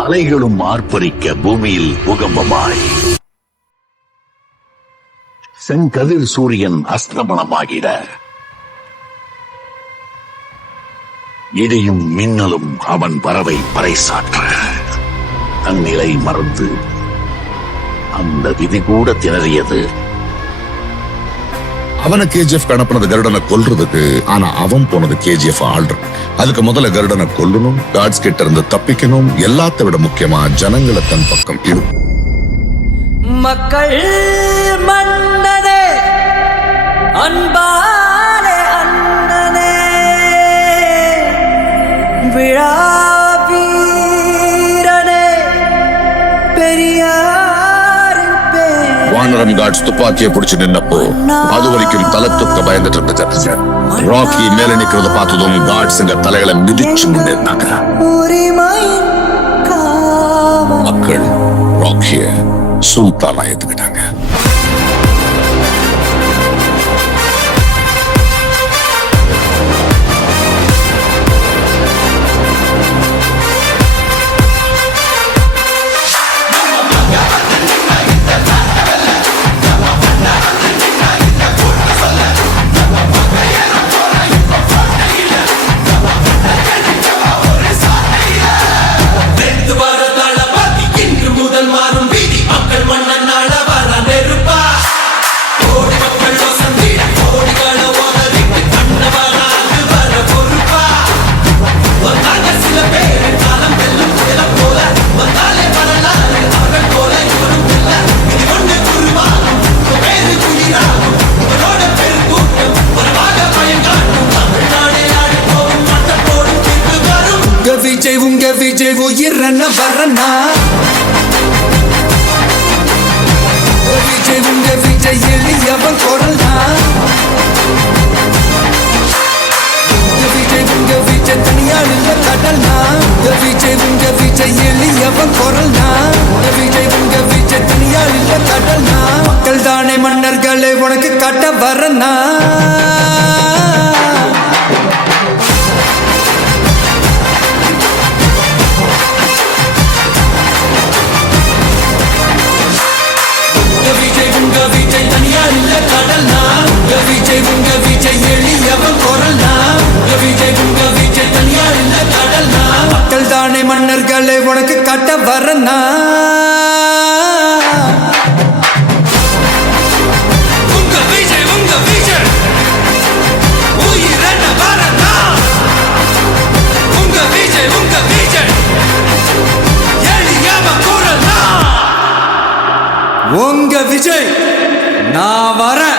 அலைகளும் ஆர்ப்பரிக்க பூமியில் பூகம்பமாய் செங்கதிர் சூரியன் அஸ்தமனமாகிட இடியும் மின்னலும் அவன் வரவை பறைசாற்ற தன்னிலை மறந்து அந்த விதி கூட திணறியது. அவனை கேஜிஎஃப் அனுப்புனது கருடனை கொல்றதுக்கு. ஆனா அவன் போனது கேஜிஎஃப் ஆள்ற. அதுக்கு முதல்ல கருடனை கொல்லணும், காட்ஸ் கிட்ட இருந்து தப்பிக்கணும், எல்லாத்தை விட முக்கியமா ஜனங்களை தன் பக்கம் இழு. மக்கள் மன்னனே, அன்பாலே அண்ணனே, விழா வீரனே, பெரியார் வானரம் காட்ஸ் துப்பாக்கியை பிடிச்சு நின்னப்போ அது வரைக்கும் தலை துக்க பயந்துட்டு இருந்த ஜனங்க ராக்கி மேல நிக்கிறத பார்த்ததும் காட்ஸ்ங்க தலைகளை மிதிச்சு முன்னேறினாங்க. மக்கள் ராக்கிய சுல்தானா ஏத்துக்கிட்டாங்க. உங்க விஜய் உயிரன வரனா, விஜய் உங்க விஜய் எளியவன் குரல்னா, விஜய் உங்க விஜய் தனியாள் இல்ல கடல்னா, விஜய் உங்க விஜய் எளியவன் குரல்னா, விஜய் உங்க விஜய் தனியாள் இல்ல கடல்னா, மக்கள் தானே மன்னர்களே உனக்கு காட்ட வரனா. மக்கள் தானே மன்னர்களே உனக்கு காட்ட வரனா. உங்க விஜய் உயிரன வரனா, உங்க விஜய் எளியவன் குரல்னா, உங்க விஜய் நான் வரேன்.